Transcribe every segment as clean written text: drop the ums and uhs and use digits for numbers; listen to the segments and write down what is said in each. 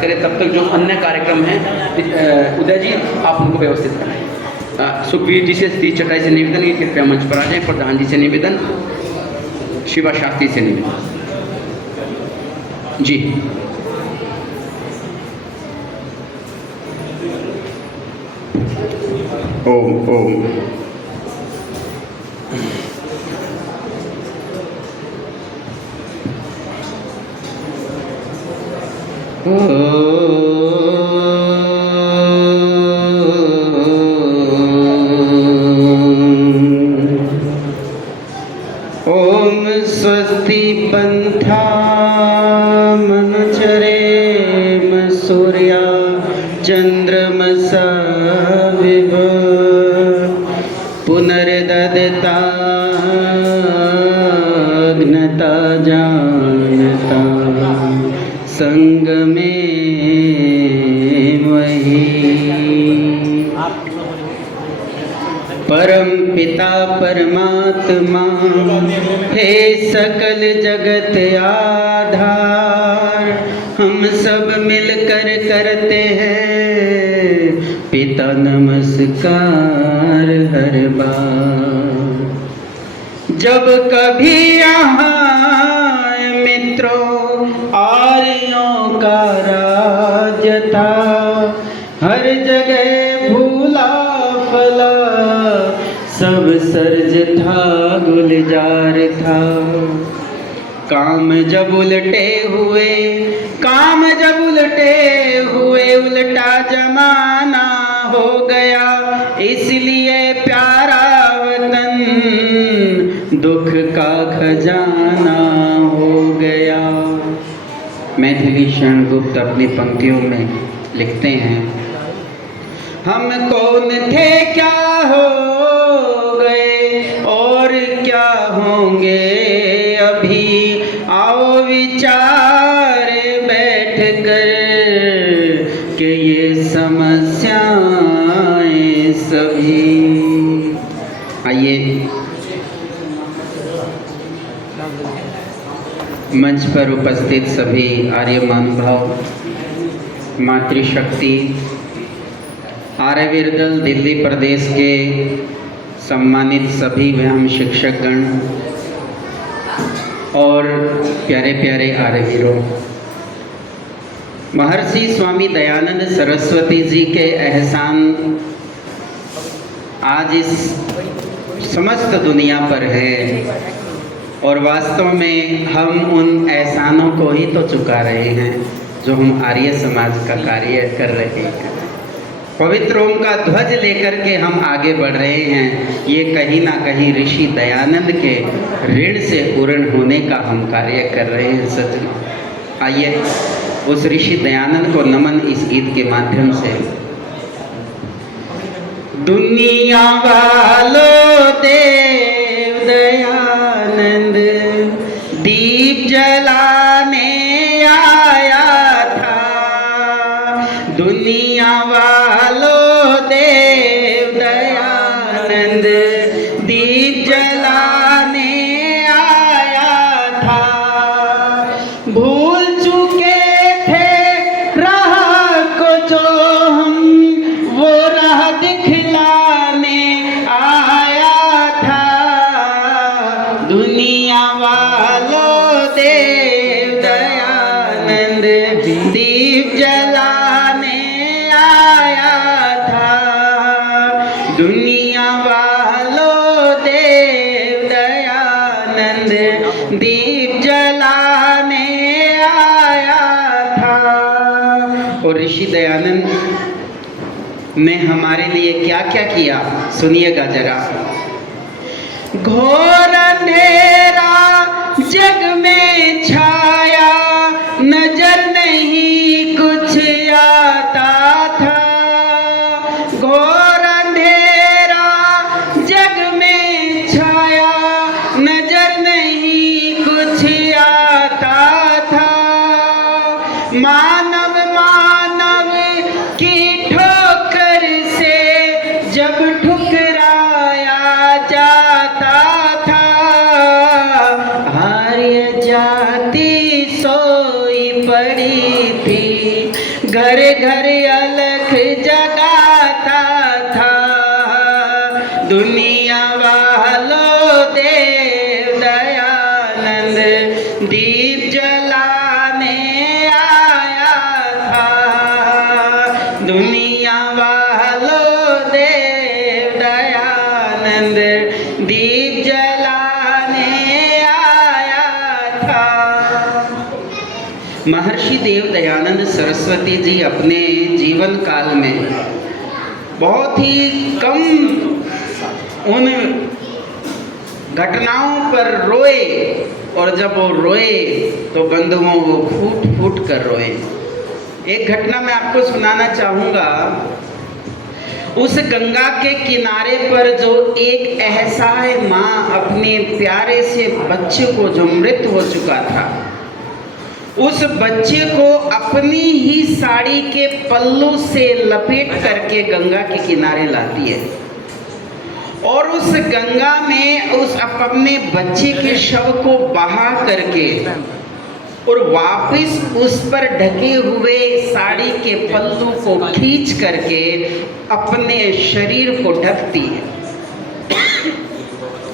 करें, तब तक जो अन्य कार्यक्रम हैं उदय जी आप उनको व्यवस्थित कराएं। सुखवीर जी से तीज चटाई से निवेदन है, कृपया मंच पर आ जाएं। प्रधान जी से निवेदन, शिवा शास्त्री से निवेदन जी। ओम ओम ओम स्वस्ति पंथा मनुचरे सूर्या चंद्रमसा विभ पुनर्ददता ज्ञता जानता संग में वही परम पिता परमात्मा हे सकल जगत आधार, हम सब मिलकर करते हैं पिता नमस्कार हर बार। जब कभी यहाँ मित्रों आर्यों का राज था, हर जगह भूला फला सब सर्ज था गुलजार था। काम जब उल्टे हुए उल्टा जमाना हो गया, इसलिए प्यारा वतन दुख का खजाना हो गया। मैथिली शरण गुप्त अपनी पंक्तियों में लिखते हैं, हम कौन थे क्या हो गए और क्या होंगे अभी, आओ विचार बैठ कर के ये समस्याएं सभी। आइए मंच पर उपस्थित सभी आर्य महानुभाव, मातृशक्ति, आर्यवीर दल दिल्ली प्रदेश के सम्मानित सभी व्यायाम शिक्षकगण और प्यारे प्यारे आर्यवीरों, महर्षि स्वामी दयानंद सरस्वती जी के एहसान आज इस समस्त दुनिया पर है और वास्तव में हम उन एहसानों को ही तो चुका रहे हैं जो हम आर्य समाज का कार्य कर रहे हैं। पवित्र ओम का ध्वज लेकर के हम आगे बढ़ रहे हैं। ये कहीं ना कहीं ऋषि दयानंद के ऋण से पूर्ण होने का हम कार्य कर रहे हैं सज्जनों। आइए उस ऋषि दयानंद को नमन इस गीत के माध्यम से। दुनिया वालों देव दयानंद दीप जलाने आया था, दुनिया वालों देव दयानंद दीप जलाने आया था। भूल चुके थे राह को जो हम, वो राह दिखलाने आया था। दुनिया वालों देव दयानंद दीप जलाने आया था, दुनिया वालों देव दयानंद दीप जलाने आया था। और ऋषि दयानंद ने हमारे लिए क्या क्या किया सुनिएगा जरा। घोर अंधेरा जग में छाया, नजर नहीं कुछ आता था। घोर अंधेरा जग में छाया, नजर नहीं कुछ आता था। मानव मानव की ठोकर से जब ठुकराया जाता था, आर्य जाति सोई पड़ी थी घर घर अलख जगाता था, दुनिया वालों देव दयानंद दीप जलाने आया था। दुनिया वालों देव दयानंद दीप जलाने आया था। महर्षि देव दयानंद सरस्वती जी अपने जीवन काल में बहुत ही कम उन घटनाओं पर रोए, और जब वो रोए तो बंधुओं वो फूट फूट कर रोए। एक घटना मैं आपको सुनाना चाहूँगा। उस गंगा के किनारे पर जो एक असहाय माँ अपने प्यारे से बच्चे को, जो मृत हो चुका था, उस बच्चे को अपनी ही साड़ी के पल्लू से लपेट करके गंगा के किनारे लाती है, और उस गंगा में उस अपने बच्चे के शव को बहा करके और वापस उस पर ढके हुए साड़ी के पल्लू को खींच करके अपने शरीर को ढकती है।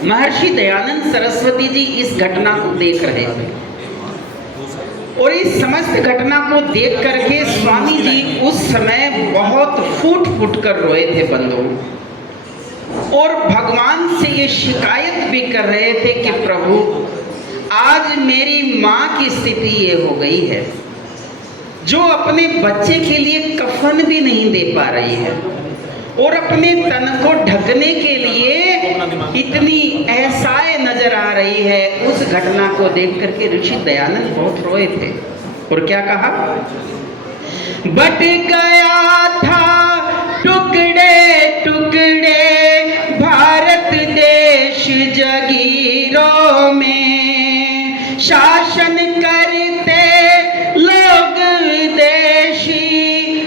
महर्षि दयानंद सरस्वती जी इस घटना को देख रहे थे, और इस समस्त घटना को देख करके स्वामी जी उस समय बहुत फूट फूट कर रोए थे बंधुओं, और भगवान से ये शिकायत भी कर रहे थे कि प्रभु, आज मेरी माँ की स्थिति ये हो गई है, जो अपने बच्चे के लिए कफन भी नहीं दे पा रही है, और अपने तन को ढकने के लिए इतनी असहाय नजर आ रही है। उस घटना को देख करके ऋषि दयानंद बहुत रोए थे, और क्या कहा? बट गया था टुकड़े टुकड़े भारत देश जगीरों में, शासन करते लोग विदेशी,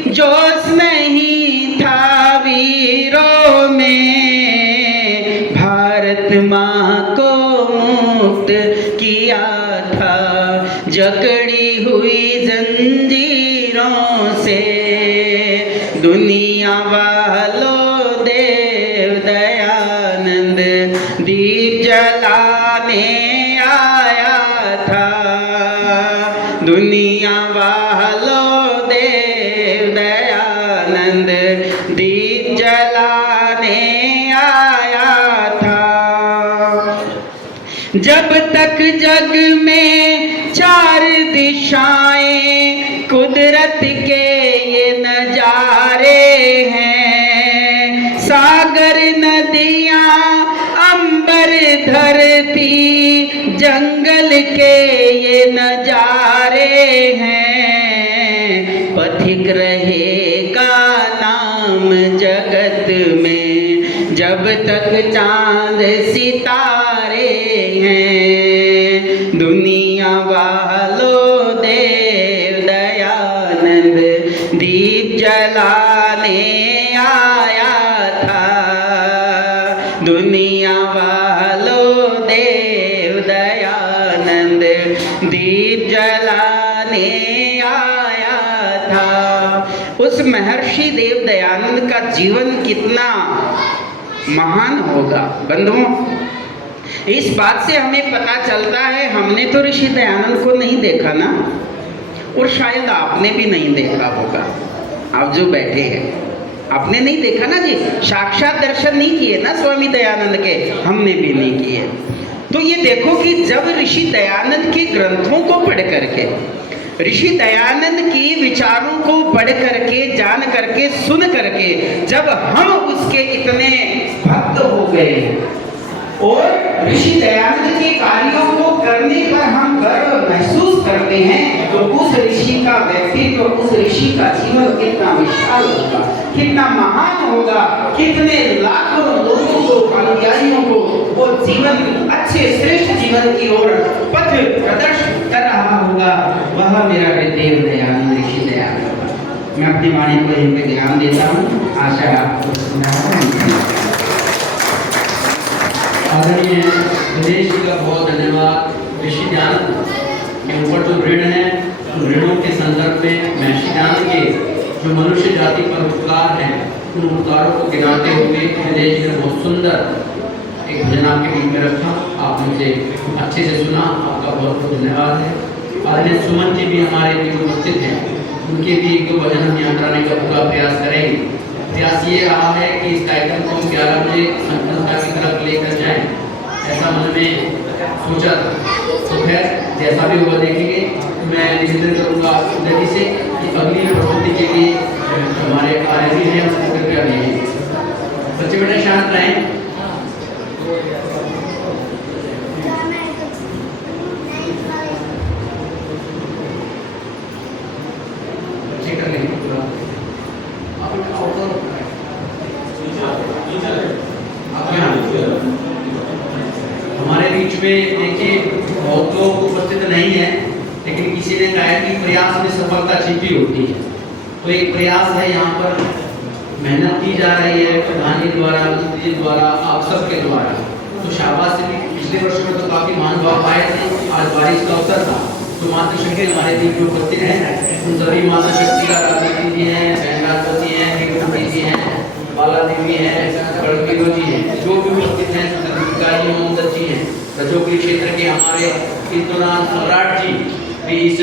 जोश नहीं था वीरों में। भारत माँ को मुक्त किया था जकड़ी हुई जंजीरों से, दुनिया वालों देव दयानंद दीप जलाने आया था। दुनिया वालों देव दयानंद दीप जलाने आया था। जब तक जग में चार दिशाएं कुदरत के ये नजारे हैं, सागर नदियाँ अंबर धरती जंगल के ये नजारे हैं, पथिक रहेगा नाम जगत में जब तक चांद सितारे हैं। दुनिया वालों देव दयानंद दीप जलाने आया था। दुनिया वालों देव दयानंद दीप जलाने आया था। उस महर्षि देव दयानंद का जीवन कितना महान होगा बंधुओं, इस बात से हमें पता चलता है। हमने तो ऋषि दयानंद को नहीं देखा ना, और शायद आपने भी नहीं देखा होगा। आप जो बैठे हैं आपने नहीं देखा ना जी, साक्षात दर्शन नहीं किए ना स्वामी दयानंद के, हमने भी नहीं किए। तो ये देखो कि जब ऋषि दयानंद के ग्रंथों को पढ़ करके, ऋषि दयानंद की विचारों को पढ़ करके, जान करके, सुन करके जब हम उसके इतने भक्त हो गए और ऋषि दयानंद के कार्यों को करने पर हम गर्व महसूस करते हैं, तो उस ऋषि का व्यक्तित्व, उस ऋषि का जीवन कितना विशाल होगा, कितना महान होगा, कितने लाखों लोगों को, अनुयायियों को वो जीवन, अच्छे श्रेष्ठ जीवन की ओर पथ प्रदर्शित कर रहा होगा। वह मेरा देव दयानंद ऋषि दयानंद। मैं अपनी वाणी को इन पे ध्यान देता हूँ। आशा आपको आदरणीय दिनेश जी का बहुत धन्यवाद। ऋषि दयानंद के ऊपर जो ऋण है ऋणों के संदर्भ में महर्षि ज्ञान के जो मनुष्य जाति पर उपकार हैं उन उपकारों को गिनाते हुए हृदय जी ने बहुत सुंदर एक भजन आपके बीच में रखा। आपने मुझे अच्छे से सुना, आपका बहुत बहुत धन्यवाद है। आदरणीय सुमन जी भी हमारे बीच उपस्थित हैं, उनके भी एक दो भजन हम यहाँ कराने का पूरा प्रयास करेंगे। प्रयास ये रहा है कि इस कार्यक्रम को हम 11 बजे संपन्नता की तरफ लेकर जाएं, ऐसा मन में सोचा था। तो खैर जैसा भी होगा देखेंगे। मैं निवेदन करूँगा उदय जी से कि अगली प्रस्तुति के लिए हमारे आरएसी हैं उनको कृपया दीजिए। बच्चे बेटे शांत रहें। बच्चे कर लेंगे पूरा। हमारे बीच में देखिए बहुत लोग उपस्थित नहीं है, लेकिन किसी ने कहा कि प्रयास में सफलता छिपी होती है। तो एक प्रयास है, यहाँ पर मेहनत की जा रही है प्रधान जी द्वारा, मंत्री द्वारा, आप सबके द्वारा। तो शाबाश भी। पिछले वर्ष में तो काफी महानुभाव आए थे, आज बारिश का अवसर था तो मातृशक्ति हमारे बीच में उपस्थित है। उन सभी मातृशक्ति का राजनीति जी हैं, बहनापति हैं, कीर्ति जी हैं, बाला देवी हैं, गणपीरो जी हैं, जो भी उपस्थित हैं, मोहम्मद जी हैं, रजोगुरी क्षेत्र के हमारे कीर्तनाथ सम्राट जी भी इस